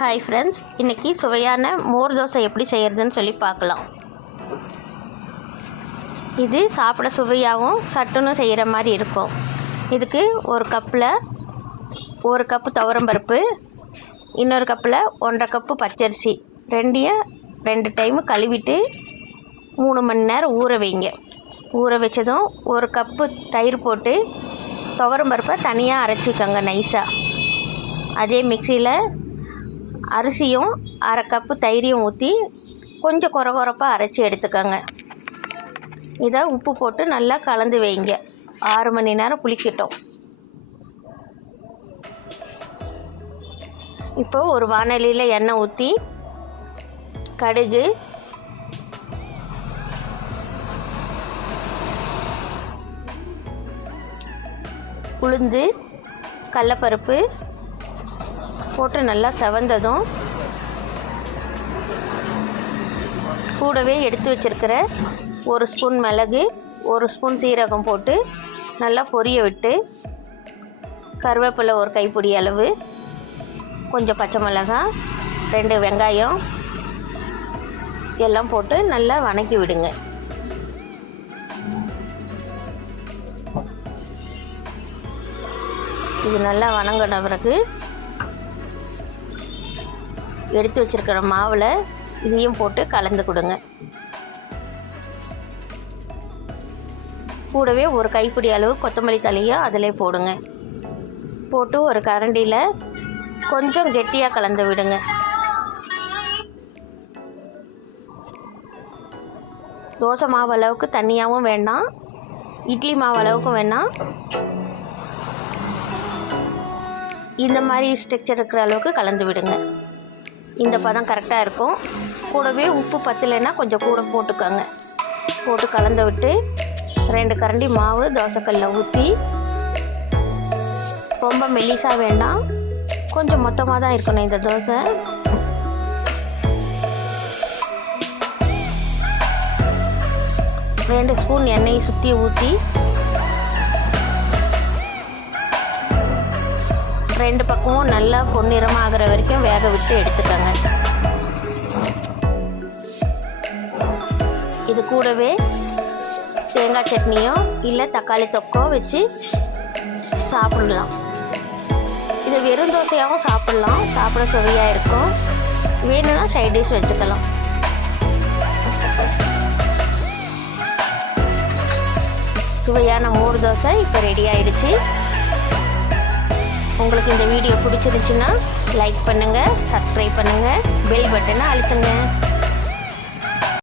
Hi friends, இன்றைக்கி சுவையான மோர் தோசை எப்படி செய்கிறதுன்னு சொல்லி பார்க்கலாம். இது சாப்பிட சுவையாகவும் சட்டுன்னு செய்கிற மாதிரி இருக்கும். இதுக்கு ஒரு கப்பில் 1 கப்பு துவரம்பருப்பு, இன்னொரு கப்பில் 1.5 கப்பு பச்சரிசி ரெண்டையும் 2 டைமு கழுவிட்டு 3 மணி நேரம் ஊற வைங்க. ஊற வச்சதும் 1 கப்பு தயிர் போட்டு துவரம்பருப்பை தனியாக அரைச்சிக்கோங்க நைஸாக. அதே மிக்சியில் அரிசியும் 1/2 கப்பு தயிரையும் ஊற்றி கொஞ்சம் கொரகொரப்பாக அரைச்சி எடுத்துக்கோங்க. இதை உப்பு போட்டு நல்லா கலந்து வைங்க. 6 மணி நேரம் புளிக்கட்டும். இப்போ ஒரு வாணலியில் எண்ணெய் ஊற்றி கடுகு, உளுந்து, கடலைப்பருப்பு போட்டு நல்லா செவந்ததும் கூடவே எடுத்து வச்சுருக்கிற 1 ஸ்பூன் மிளகு, 1 ஸ்பூன் சீரகம் போட்டு நல்லா பொரிய விட்டு கருவேப்பிலை 1 கைப்பிடி அளவு, கொஞ்சம் பச்சை மிளகாய், 2 வெங்காயம் எல்லாம் போட்டு நல்லா வதக்கி விடுங்க. இது நல்லா வதங்கின பிறகு எடுத்து வச்சுருக்கிற மாவில் இதையும் போட்டு கலந்து கொடுங்க. கூடவே 1 கைப்பிடி அளவு கொத்தமல்லி தழையும் அதிலே போடுங்க. போட்டு ஒரு கரண்டியில் கொஞ்சம் கெட்டியாக கலந்து விடுங்க. தோசை மாவு அளவுக்கு தண்ணியாகவும் வேண்டாம், இட்லி மாவு அளவுக்கும் வேண்டாம். இந்த மாதிரி ஸ்ட்ரக்சர் இருக்கிற அளவுக்கு கலந்து விடுங்க. இந்த பதம் கரெக்டாக இருக்கும். கூடவே உப்பு பத்தலைன்னா கொஞ்சம் கூட போட்டுக்கோங்க. போட்டு கலந்து விட்டு 2 கரண்டி மாவு தோசைக்கல்லில் ஊற்றி, ரொம்ப மெல்லிசாக வேண்டாம், கொஞ்சம் மொத்தமாக தான் இருக்கணும் இந்த தோசை. ரெண்டு ஸ்பூன் எண்ணெயை சுற்றி ஊற்றி 2 பக்கமும் நல்லா பொன்னிறமாக ஆகிற வரைக்கும் வேக விட்டு எடுத்துக்கோங்க. இது கூடவே தேங்காய் சட்னியோ இல்லை தக்காளி தொக்கோ வச்சு சாப்பிடலாம். இது வெறும் தோசையாகவும் சாப்பிட்லாம், சாப்பிட சுவையாக இருக்கும். வேணும்னா சைட் டிஷ் வச்சுக்கலாம். சுவையான மோர் தோசை இப்போ ரெடி ஆகிடுச்சு. உங்களுக்கு இந்த வீடியோ பிடிச்சிருந்துச்சுன்னா லைக் பண்ணுங்கள், சப்ஸ்கிரைப் பண்ணுங்கள், பெல் பட்டனை அழுத்துங்க.